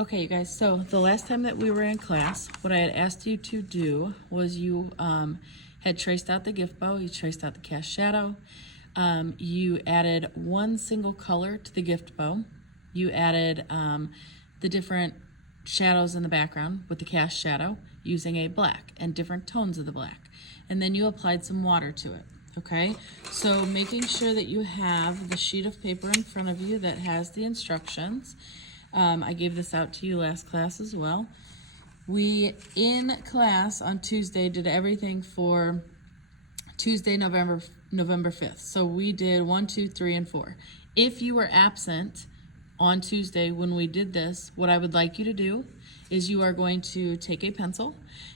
Okay, you guys, so the last time that we were in class, what I had asked you to do was you had traced out the gift bow, you traced out the cast shadow, you added one single color to the gift bow, you added the different shadows in the background with the cast shadow using a black and different tones of the black, and then you applied some water to it. Okay, so making sure that you have the sheet of paper in front of you that has the instructions. I gave this out to you last class as well. We, in class on Tuesday, did everything for Tuesday, November 5th. So we did 1, 2, 3, and 4. If you were absent on Tuesday when we did this, what I would like you to do is you are going to take a pencil,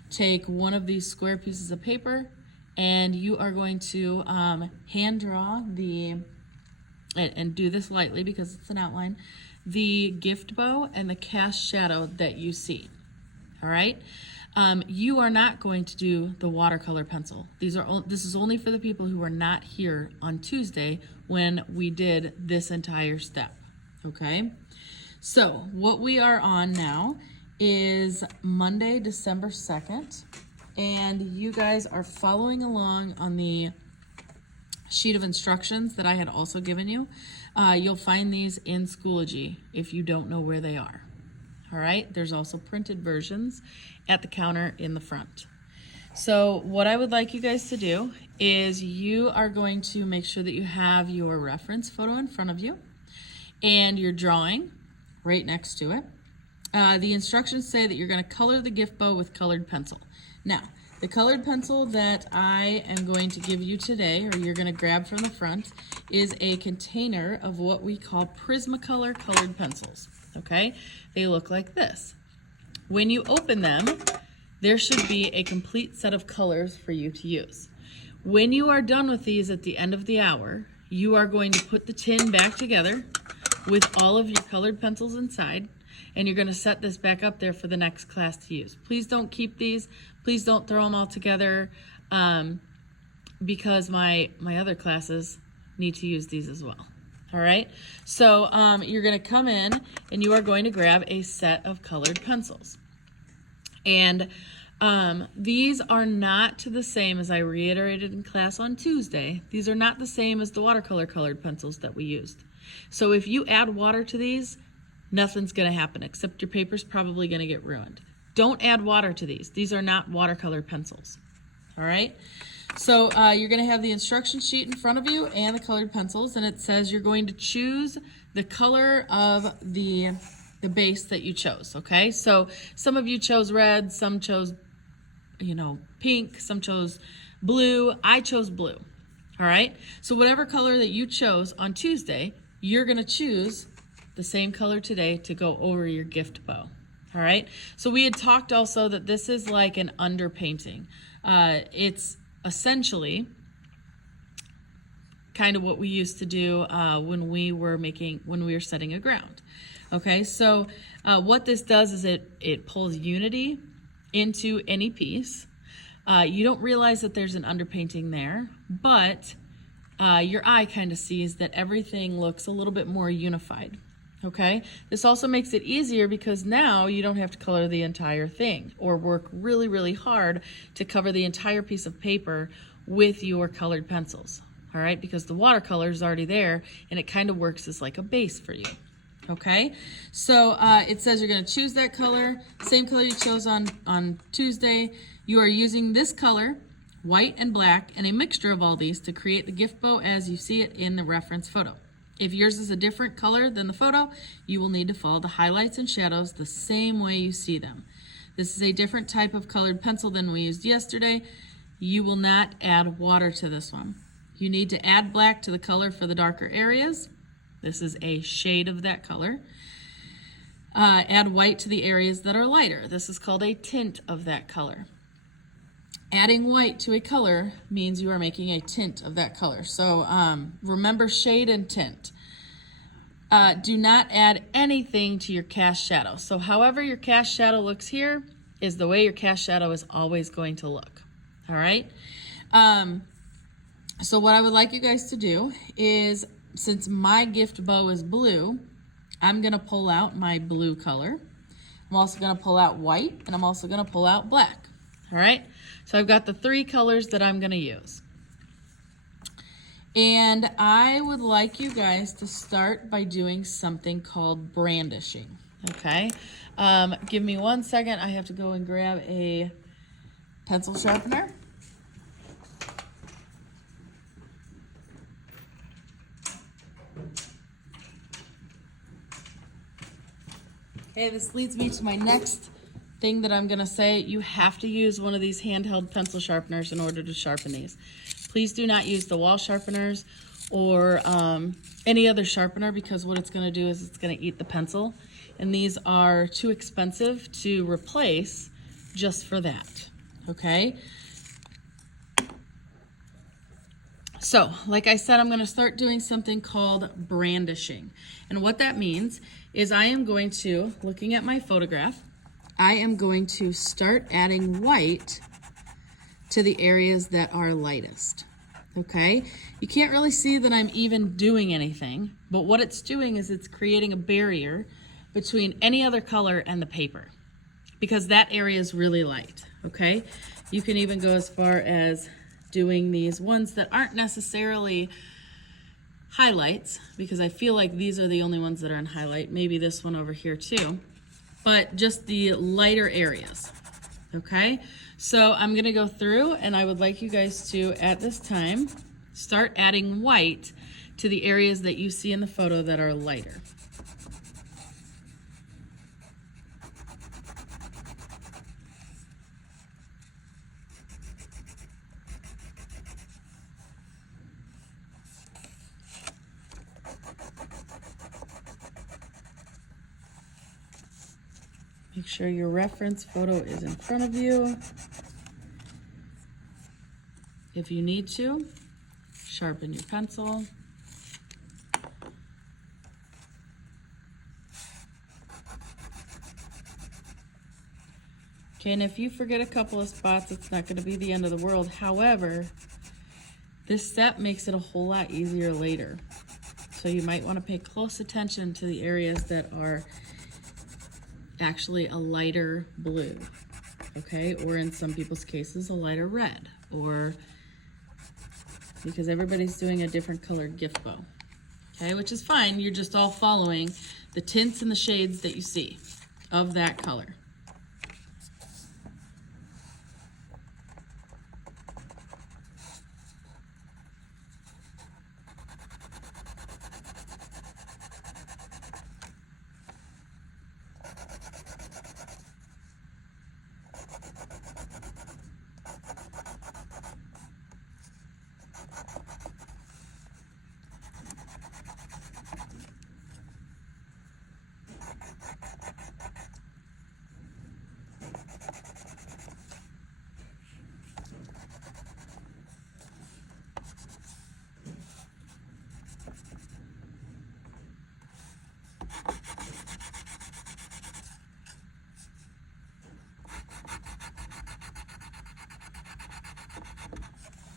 take one of these square pieces of paper, and you are going to hand draw and do this lightly because it's an outline, the gift bow and the cast shadow that you see. All right. You are not going to do the watercolor pencil. This is only for the people who were not here on Tuesday when we did this entire step. Okay. So what we are on now is Monday, December 2nd, and you guys are following along on the sheet of instructions that I had also given you. You'll find these in Schoology if you don't know where they are. All right, there's also printed versions at the counter in the front. So what I would like you guys to do is you are going to make sure that you have your reference photo in front of you and your drawing right next to it. The instructions say that you're going to color the gift bow with colored pencil. Now, the colored pencil that I am going to give you today, or you're going to grab from the front, is a container of what we call Prismacolor colored pencils. Okay, they look like this. When you open them, there should be a complete set of colors for you to use. When you are done with these at the end of the hour, you are going to put the tin back together with all of your colored pencils inside, and you're going to set this back up there for the next class to use. Please don't keep these. Please don't throw them all together because my other classes need to use these as well. All right, so you're going to come in and you are going to grab a set of colored pencils. And these are not the same, as I reiterated in class on Tuesday. These are not the same as the watercolor colored pencils that we used. So if you add water to these, nothing's going to happen except your paper's probably going to get ruined. Don't add water to these. These are not watercolor pencils. All right. So you're going to have the instruction sheet in front of you and the colored pencils, and it says you're going to choose the color of the base that you chose. Okay. So some of you chose red, some chose, pink, some chose blue. I chose blue. All right. So whatever color that you chose on Tuesday, you're going to choose the same color today to go over your gift bow. All right, so we had talked also that this is like an underpainting. It's essentially kind of what we used to do when we were setting a ground. Okay, so what this does is it pulls unity into any piece. You don't realize that there's an underpainting there, but your eye kind of sees that everything looks a little bit more unified. Okay, this also makes it easier because now you don't have to color the entire thing or work really, really hard to cover the entire piece of paper with your colored pencils. All right, because the watercolor is already there and it kind of works as like a base for you. Okay, so it says you're going to choose that color, same color you chose on Tuesday. You are using this color, white and black, and a mixture of all these to create the gift bow as you see it in the reference photo. If yours is a different color than the photo, you will need to follow the highlights and shadows the same way you see them. This is a different type of colored pencil than we used yesterday. You will not add water to this one. You need to add black to the color for the darker areas. This is a shade of that color. Add white to the areas that are lighter. This is called a tint of that color. Adding white to a color means you are making a tint of that color. So remember shade and tint. Do not add anything to your cast shadow. So however your cast shadow looks here is the way your cast shadow is always going to look. All right. So what I would like you guys to do is, since my gift bow is blue, I'm going to pull out my blue color. I'm also gonna pull out white, and I'm also gonna pull out black. All right, so I've got the 3 colors that I'm gonna use. And I would like you guys to start by doing something called brandishing, okay? Give me 1 second. I have to go and grab a pencil sharpener. Okay, this leads me to my next thing that I'm gonna say. You have to use one of these handheld pencil sharpeners in order to sharpen these. Please do not use the wall sharpeners or any other sharpener, because what it's gonna do is it's gonna eat the pencil. And these are too expensive to replace just for that, okay? So, like I said, I'm gonna start doing something called brandishing. And what that means is I am going to, looking at my photograph, I am going to start adding white to the areas that are lightest, okay? You can't really see that I'm even doing anything, but what it's doing is it's creating a barrier between any other color and the paper, because that area is really light, okay? You can even go as far as doing these ones that aren't necessarily highlights, because I feel like these are the only ones that are in highlight, maybe this one over here too, but just the lighter areas, okay? So I'm gonna go through, and I would like you guys to, at this time, start adding white to the areas that you see in the photo that are lighter. Make sure your reference photo is in front of you. If you need to, sharpen your pencil. Okay, and if you forget a couple of spots, it's not going to be the end of the world. However, this step makes it a whole lot easier later. So you might want to pay close attention to the areas that are actually a lighter blue, okay? Or in some people's cases, a lighter red, or because everybody's doing a different colored gift bow, okay? Which is fine, you're just all following the tints and the shades that you see of that color.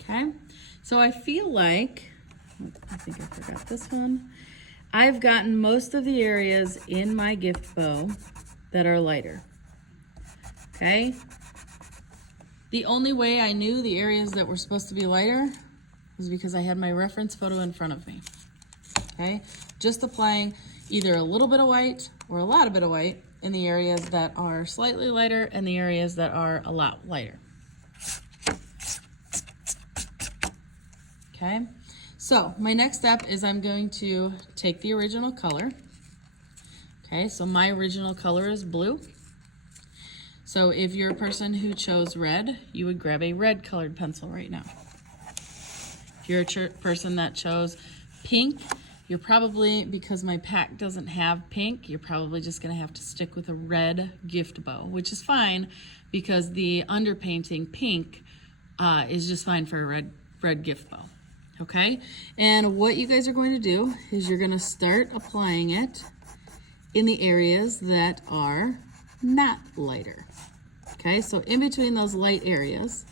Okay, so I feel like, I think I forgot this one. I've gotten most of the areas in my gift bow that are lighter, okay? The only way I knew the areas that were supposed to be lighter was because I had my reference photo in front of me, okay? Just applying either a little bit of white or a lot of bit of white in the areas that are slightly lighter and the areas that are a lot lighter. Okay, so my next step is I'm going to take the original color. Okay, so my original color is blue. So if you're a person who chose red, you would grab a red colored pencil right now. If you're a person that chose pink, you're probably, because my pack doesn't have pink, you're probably just gonna have to stick with a red gift bow, which is fine because the underpainting pink is just fine for a red gift bow. Okay, and what you guys are going to do is you're going to start applying it in the areas that are not lighter. Okay, so in between those light areas,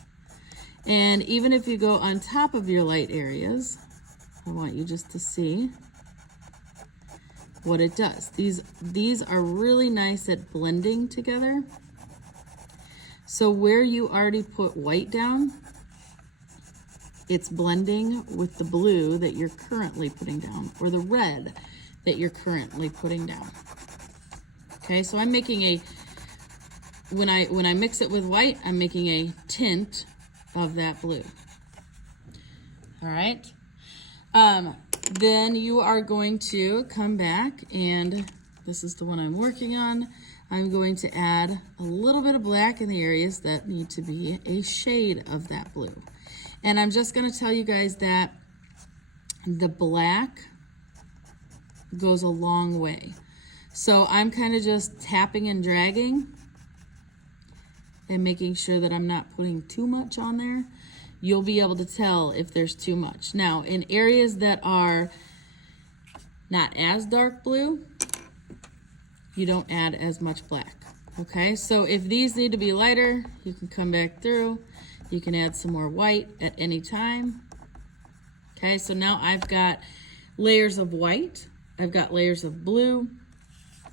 and even if you go on top of your light areas, I want you just to see what it does. These are really nice at blending together. So where you already put white down, it's blending with the blue that you're currently putting down, or the red that you're currently putting down. Okay, so I'm making a, when I mix it with white, I'm making a tint of that blue. All right. Then you are going to come back, and this is the one I'm working on. I'm going to add a little bit of black in the areas that need to be a shade of that blue. And I'm just going to tell you guys that the black goes a long way. So I'm kind of just tapping and dragging and making sure that I'm not putting too much on there. You'll be able to tell if there's too much. Now, in areas that are not as dark blue, you don't add as much black. Okay, so if these need to be lighter, you can come back through. You can add some more white at any time. Okay, so now I've got layers of white. I've got layers of blue.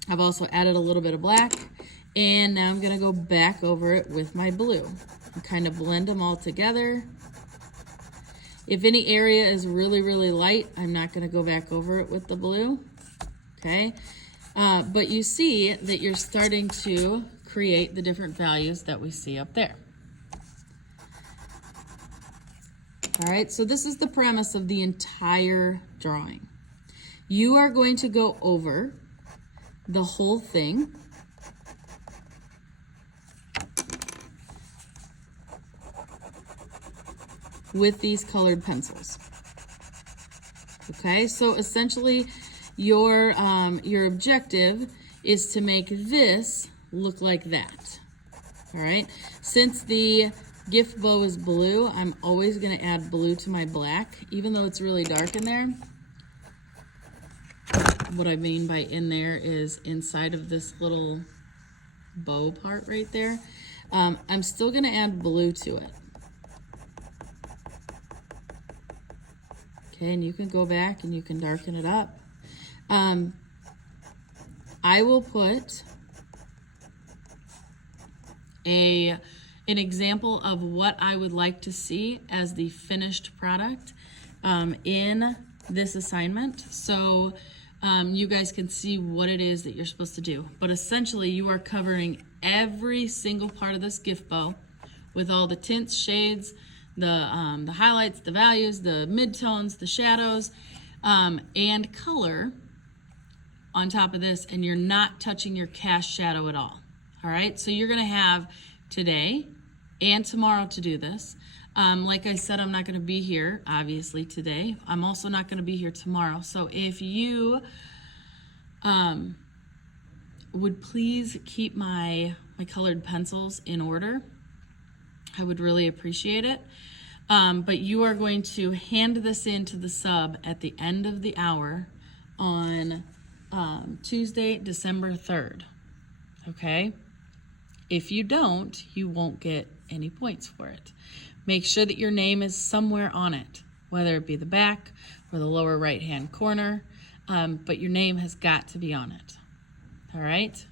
I've also added a little bit of black. And now I'm gonna go back over it with my blue and kind of blend them all together. If any area is really, really light, I'm not gonna go back over it with the blue, okay? But you see that you're starting to create the different values that we see up there. All right, so this is the premise of the entire drawing. You are going to go over the whole thing. With these colored pencils. Okay, so essentially your objective is to make this look like that. All right, since the gift bow is blue, I'm always going to add blue to my black, even though it's really dark in there. What I mean by in there is inside of this little bow part right there. I'm still going to add blue to it. Okay, and you can go back and you can darken it up. I will put an example of what I would like to see as the finished product in this assignment. So you guys can see what it is that you're supposed to do. But essentially you are covering every single part of this gift bow with all the tints, shades, the highlights, the values, the midtones, the shadows, and color on top of this, and you're not touching your cast shadow at all. All right, so you're gonna have today and tomorrow to do this. Like I said, I'm not gonna be here, obviously, today. I'm also not gonna be here tomorrow. So if you would please keep my colored pencils in order, I would really appreciate it. But you are going to hand this in to the sub at the end of the hour on Tuesday, December 3rd. Okay? If you don't, you won't get any points for it. Make sure that your name is somewhere on it, whether it be the back or the lower right-hand corner, but your name has got to be on it. All right?